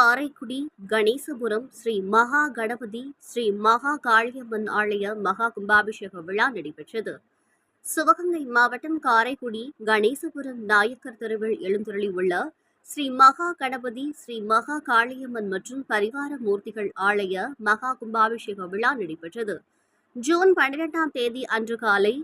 காரைக்குடி கணேசபுரம் ஸ்ரீ மகா கணபதி ஸ்ரீ மகா காளியம்மன் ஆலய மகா கும்பாபிஷேக விழா நடைபெற்றது. சிவகங்கை மாவட்டம் காரைக்குடி கணேசபுரம் நாயக்கர் தெருவில் எழுந்தருளி உள்ள ஸ்ரீ மகா கணபதி ஸ்ரீ மகா காளியம்மன் மற்றும் பரிவார மூர்த்திகள் ஆலய மகா கும்பாபிஷேக விழா நடைபெற்றது. ஜூன் 12ஆம் தேதி அன்று காலை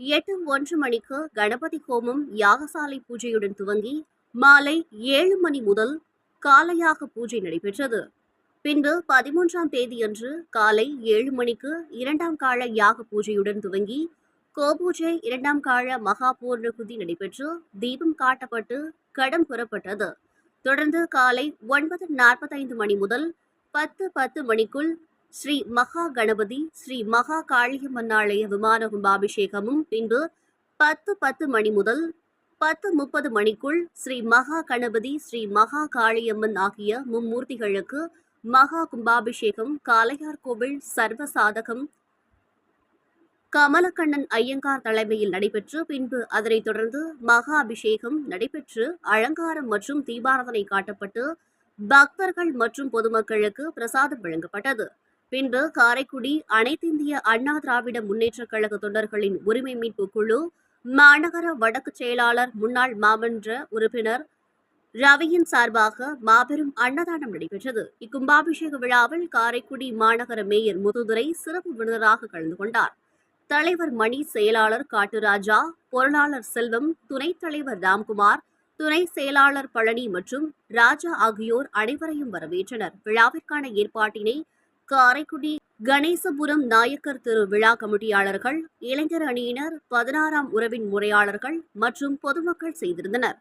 8:01 மணிக்கு கணபதி ஹோமம் யாகசாலை பூஜையுடன் துவங்கி மாலை 7 மணி முதல் காலையாக பூஜை நடைபெற்றது. பின்பு 13ஆம் தேதியன்று காலை 7 மணிக்கு 2ஆம் கால யாக பூஜையுடன் துவங்கி கோபூஜை 2ஆம் கால மகா பூர்ணகுதி நடைபெற்று தீபம் காட்டப்பட்டு கடம் புறப்பட்டது. தொடர்ந்து காலை 9:45 மணி முதல் 10:10 மணிக்குள் ஸ்ரீ மகா கணபதி ஸ்ரீ மகா காளியம்மன் ஆலய விமான கும்பாபிஷேகமும் பின்பு 10:10 மணி முதல் 10:30 மணிக்குள் ஸ்ரீ மகா கணபதி ஸ்ரீ மகா காளியம்மன் ஆகிய மும்மூர்த்திகளுக்கு மகா கும்பாபிஷேகம் காளையார்கோவில் சர்வசாதகம் கமலக்கண்ணன் ஐயங்கார் தலைமையில் நடைபெற்று பின்பு அதனைத் தொடர்ந்து மகா அபிஷேகம் நடைபெற்று அலங்காரம் மற்றும் தீபாராதனை காட்டப்பட்டு பக்தர்கள் மற்றும் பொதுமக்களுக்கு பிரசாதம் வழங்கப்பட்டது. பின்பு காரைக்குடி அனைத்திந்திய அண்ணா திராவிட முன்னேற்றக் கழக தொண்டர்களின் உரிமை மீட்பு குழு மாநகர வடக்கு செயலாளர் முன்னாள் மாமன்ற உறுப்பினர் ரவியின் சார்பாக மாபெரும் அன்னதானம் நடைபெற்றது. இக்கும்பாபிஷேக விழாவில் காரைக்குடி மாநகர மேயர் முதுதுரை சிறப்பு விருந்தினராக கலந்து கொண்டார். தலைவர் மணி, செயலாளர் காட்டுராஜா, பொருளாளர் செல்வம், துணைத் தலைவர் ராம்குமார், துணை செயலாளர் பழனி மற்றும் ராஜா ஆகியோர் அனைவரையும் வரவேற்றனர். விழாவிற்கான ஏற்பாட்டினை காரைக்குடி கணேசபுரம் நாயக்கர் திரு விழா கமிட்டியாளர்கள், இளைஞர் அணியினர், 16ஆம் உறவின் முறையாளர்கள் மற்றும் பொதுமக்கள் செய்திருந்தனர்.